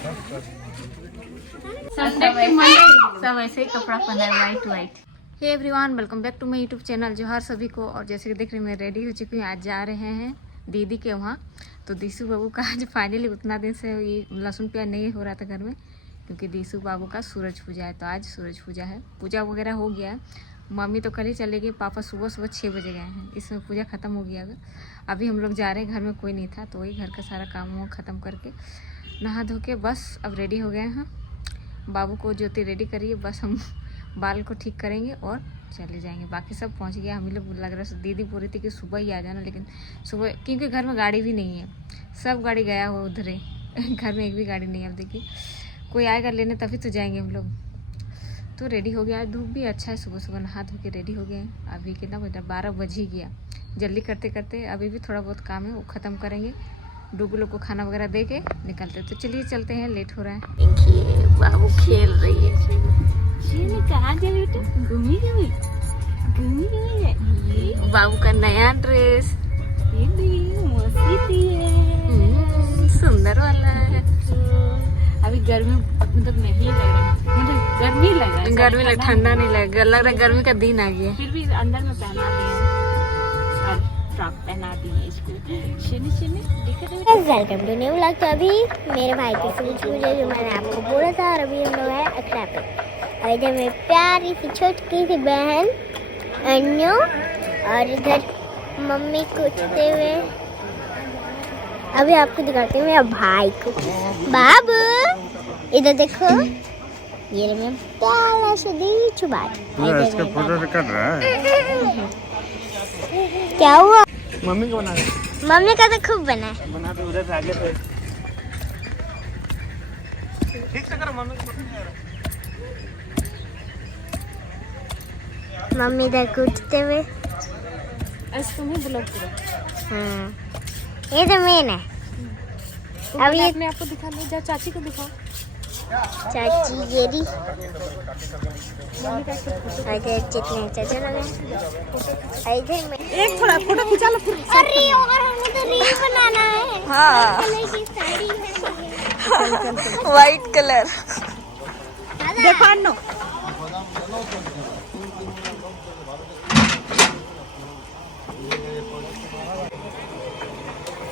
सब ऐसे ही कपड़ा पहना है white white. Hey everyone, welcome back to my YouTube channel जोहार सभी को। और जैसे कि देख रहे हैं मैं रेडी हो चुकी हूँ, आज जा रहे हैं दीदी के वहाँ। तो दीसू बाबू का आज फाइनली उतना दिन से ये लहसुन प्याज नहीं हो रहा था घर में, क्योंकि दीसू बाबू का सूरज पूजा है। तो आज सूरज पूजा है, पूजा वगैरह हो गया है। मम्मी तो कल ही चले गई, पापा सुबह 6 बजे गए हैं। इसमें पूजा ख़त्म हो गया। अभी हम लोग जा रहे हैं, घर में कोई नहीं था, तो वही घर का सारा काम वाम ख़त्म करके नहा धो के बस अब रेडी हो गए हैं। बाबू को ज्योति रेडी करिए, बस हम बाल को ठीक करेंगे और चले जाएंगे। बाकी सब पहुंच गया। हम लोग लग रहा है, दीदी बोल रही थी कि सुबह ही आ जाना, लेकिन सुबह क्योंकि घर में गाड़ी भी नहीं है, सब गाड़ी गया हुआ उधर ही घर में एक भी गाड़ी नहीं है। अब देखिए कोई आएगा लेने तभी तो जाएंगे हम लोग। तो रेडी हो गया, धूप भी अच्छा है, सुबह सुबह नहा धो के रेडी हो गए। अभी कितना बजा, 12 बज ही गया। जल्दी करते करते अभी भी थोड़ा बहुत काम है, वो ख़त्म करेंगे। डूगू लोग को खाना वगैरह दे के निकलते। तो चलिए चलते हैं, लेट हो रहा है। देखिए बाबू खेल रही है। कहाँ जा रही हो? घूमी बाबू का नया ड्रेस सुंदर वाला है। अभी गर्मी मतलब नहीं लग रहा, मतलब गर्मी लग रहा है, गर्मी लग, ठंडा नहीं लग रहा है, गर्मी का दिन आ गया। फिर भी अंदर में पहना दिए और फ्रॉक पहना दिए इसको। Welcome to new vlog. तो अभी मेरे भाई की सूरज पूजा जो मैंने आपको बोला था, और अभी हम लोग है अखड़ा पे। और इधर मेरी प्यारी सी छोटी सी बहन अन्नू, और इधर मम्मी कुछते हुए। अभी आपको दिखाती हूँ मेरा भाई को। बाबू इधर देखो, ये मेरा प्यारा सा दीचू भाई। इसका फोटो कर रहा है। क्या हुआ? मम्मी को बना, मम्मी का तो खूब बना है। बना तो उधर से आगे थे। ठीक से करो, मम्मी को मम्मी इधर कूदते हुए। इसको मैं ब्लॉक करो। ये तो मेन है। अब ये मैं आपको दिखा लो, जा चाची को दिखाओ। चाची गेरी जितने चाचा लगे इधर में एक थोड़ा फोटो खिंचा लो फिर। अरे और हमें तो रील बनाना है। हाँ, वाइट कलर देखो अन्नू।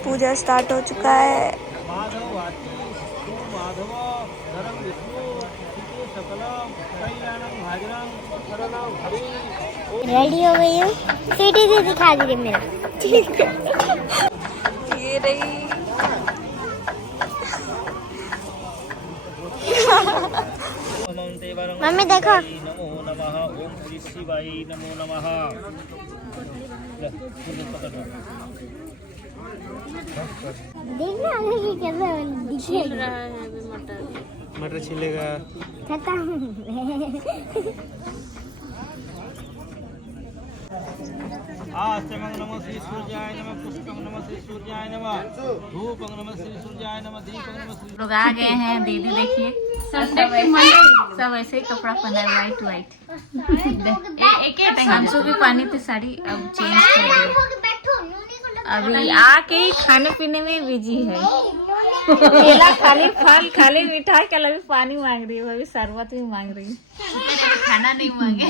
पूजा स्टार्ट हो चुका है। रेडी हो गई हूँ, सीटी से दिखा दीजिए मेरा। ठीक है, ये रही मम्मी देखो। नमो नमः, ओम श्री शिवाय नमो नमः। देखना आगे कैसे छिल रहा है अभी मटर छिलेगा। खत्म। आस्तेमं नमः श्री सूर्याय नमः, पुष्पं नमः श्री सूर्याय नमः, धूपं नमः श्री सूर्याय नमः, दीपं नमः श्री। लोग आ गए हैं। दीदी देखिए सब ऐसे ही कपड़ा पहना है वाइट वाइट। हमसो भी पानी थी साड़ी, अब चेंज कर दी। अभी आके ही खाने पीने में बिजी है। केला खाली, फल खाली, मिठाई के अलावा पानी मांग रही है, अभी शरबत भी मांग रही है। खाना नहीं मांगे,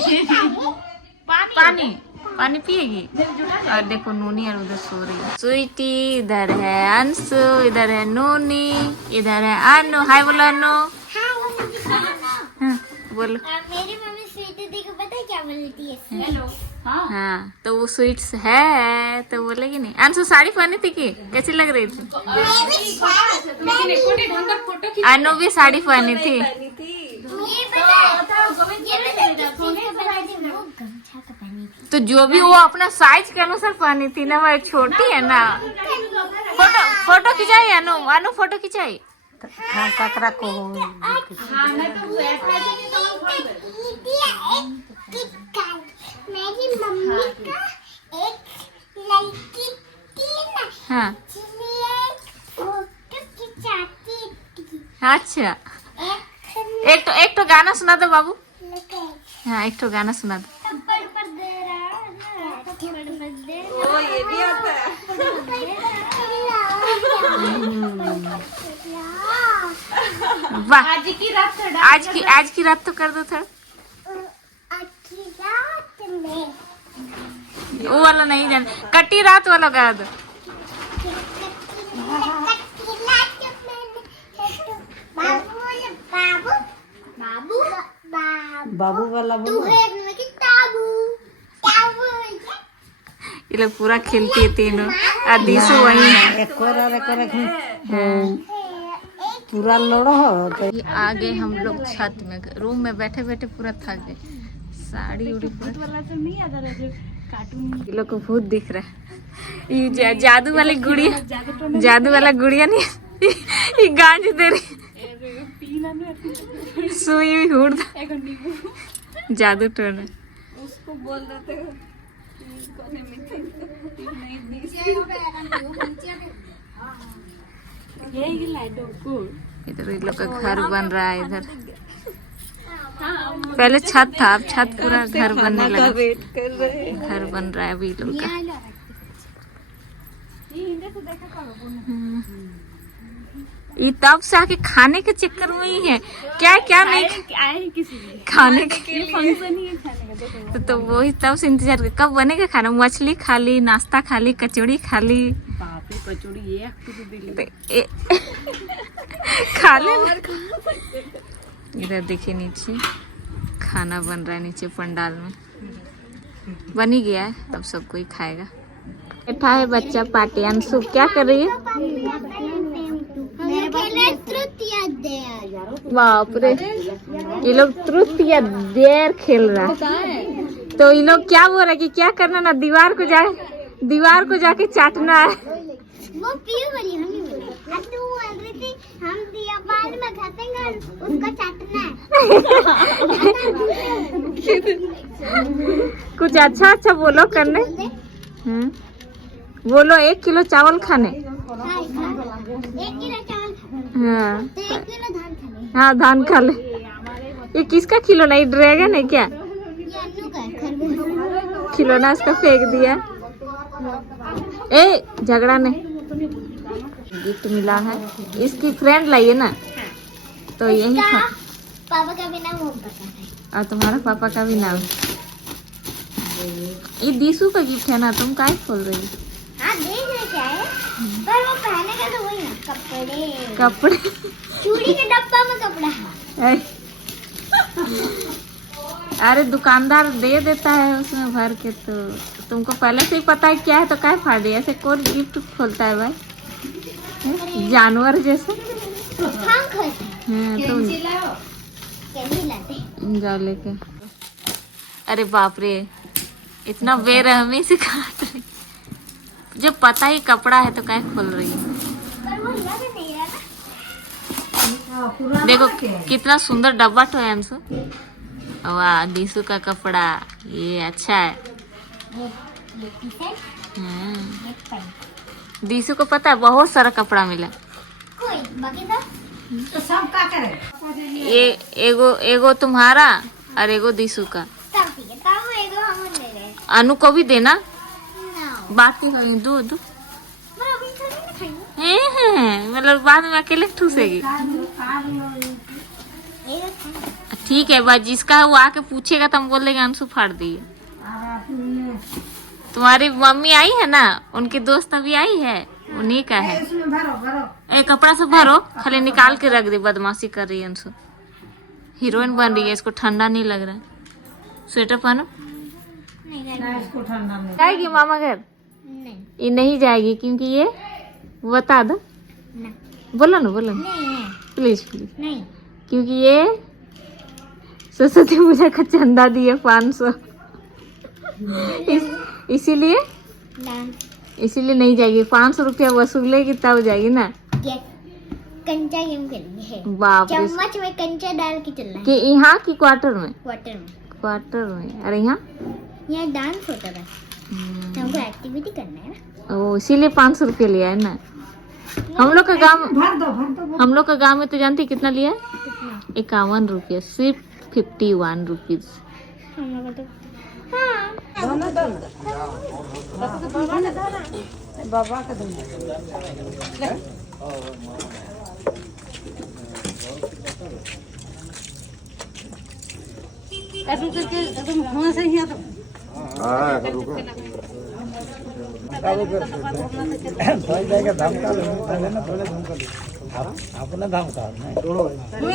पानी पानी पिएगी। और देखो नूनी और उधर सो रही है। स्वीटी इधर है, अंशु इधर है, नूनी इधर है, अन्नू। हाय बोलो अन्नू। बोलो। मेरी मम्मी स्वीटी दी को पता है क्या बोलती है? हेलो। हाँ, तो वो स्वीट्स है तो बोलेगी नहीं। अंशु साड़ी पहनी थी कि कैसी लग रही थी? अनु भी साड़ी पहनी थी। तो जो भी वो अपना साइज के अनुसार पहनी थी ना, वह छोटी है ना। फोटो खिंचाई अनु, अनु फोटो खिंचाई। ककरा को मेरी मम्मी का एक लड़की थी ना, हाँ फोटो खिंचाती थी। अच्छा, एक तो गाना सुना दो बाबू। हाँ, एक तो गाना सुना दो। थप्पड़ पर दे रहा है ना, थप्पड़ पर दे रहा। ओ, ये भी आता है। वाह, आज की रात आज की रात तो कर दो थोड़ा। अच्छी रात में वो वाला नहीं जान, कटी रात वाला कर दो। बाबू वाला तू है कि ताबू ताबू ये लोग पूरा खेलती है तीनों, और दिशु वही है। एक और पूरा लोड़ो हो तो ये आ गए हम लोग छत में, रूम में बैठे बैठे पूरा थक गए। साड़ी उड़ी पूरा, ये लोग को भूत दिख रहा है। ये जादू वाली गुड़िया, जादू वाला गुड़िया नहीं, ये गांज दे रही, सुई हुई हुड़, जादू टोना। उसको बोल देते हो इधर इन लोग का घर बन रहा है। इधर पहले छत था, अब छत पूरा घर बनने लगा। घर बन रहा है अभी लोग का। ये तब से आके खाने के चक्कर में ही है, क्या क्या नहीं आए किसी खाने के फंक्शन ही है खाने का। तो वही तब से इंतजार कर कब बनेगा खाना। मछली खा ली, नाश्ता खा ली, कचौड़ी खा ली, बाप रे कचौड़ी ये दिली तो खा ले। इधर देखिए नीचे खाना बन रहा है, नीचे पंडाल में बन ही गया है, अब सब कोई खाएगा। बैठा है बच्चा पार्टी। अंशु क्या कर रही है? बाप रे, ये लोग ट्रुथ या डेयर खेल रहा है। तो ये लोग क्या बोल रहे कि क्या करना ना, दीवार को जाके चाटना है। वो पीयू वाली हम नहीं बोले। अब तू बोल रही थी हम दीवार में घसेंगे उसको चाटना है। कुछ अच्छा बोलो करने। बोलो 1 किलो चावल खाने। 1 किलो चावल खाने। हाँ तो 1 किलो धान खाने। हाँ, धान खा ले। ये किसका खिलौना, ये ड्रैगन है क्या? ये अन्नू का है, खरगोश। खिलौना इसका फेंक दिया। ए झगड़ा नहीं, गिफ्ट मिला है, इसकी फ्रेंड लाई है ना, तो यही इसका था। पापा का भी नाम ओम प्रकाश है। और तुम्हारा पापा का भी नाम। ये दिशु का गिफ्ट है ना, तुम काहे खोल रही हो? हाँ देख रहे क्या है, पर वो पहने का तो वही ना, कपड़े चूड़ी के डब्बा में कपड़ा है। ऐ, अरे दुकानदार दे देता है उसमें भर के, तो तुमको पहले से ही पता है क्या है तो काहे फाड़ी। ऐसे कौन गिफ्ट खोलता है भाई, जानवर जैसे। हम खोलते हैं, हाँ, तो कैसे लाते। जाओ लेके। अरे बाप रे, इतना बेरहमी से काट रही, जब पता ही कपड़ा है तो क्या खोल रही है। पर वो लग नहीं रहा ना। देखो कितना सुंदर डब्बा तो है अंशु। वाह, दिशु का कपड़ा ये अच्छा है। ये टी-शर्ट, ये पैंट। दिशु को पता है बहुत सारा कपड़ा मिला। कोई बाकी तो सब का करे। ये एगो तुम्हारा और एगो दिशु का। तब ठीक है, तब वो एगो हम ले गए। अनु को भी देना, ना बाकी दो मैं अभी थोड़ी ना खाएंगे। मतलब बाद में अकेले ठूसेगी। एगो खाएंगे। ठीक है, बस जिसका है वो आके पूछेगा तो हम बोल देंगे अंशु फाड़ दिए। तुम्हारी मम्मी आई है ना, उनकी दोस्त अभी आई है, उन्हीं का है। ए कपड़ा सब भरो, खाली निकाल के रख दे। बदमाशी कर रही है अंशु, हीरोइन बन रही है, इसको ठंडा नहीं लग रहा है। स्वेटर पहनो। इसको ठंडा में जाएगी मामा घर? नहीं ये नहीं जाएगी क्योंकि ये बता दो, ना बोलो ना, बोलो नहीं प्लीज प्लीज। नहीं क्योंकि ये सरस्वती पूजा का चंदा दिए 500, इसीलिए नहीं जाएगी। 500 रुपया वसूलेगी तब जाएगी ना। ये कंचा गेम खेलेंगे। बाप रे, चम्मच में कंचा डाल के चलना है। कि यहाँ की क्वार्टर में? वाटर में अरे यहाँ यहाँ डांस होता है, हमको एक्टिविटी करना है ना। ओ, इसीलिए 500 रुपया लिया है ना। हम लोग का गांव में तो जानती कितना लिया है? 51 रुपया, सिर्फ 51 रुपीज। हम लोग तो हाँ बाबा का ऐसे करके एकदम हुआ से ही तो अपना दाम का हुए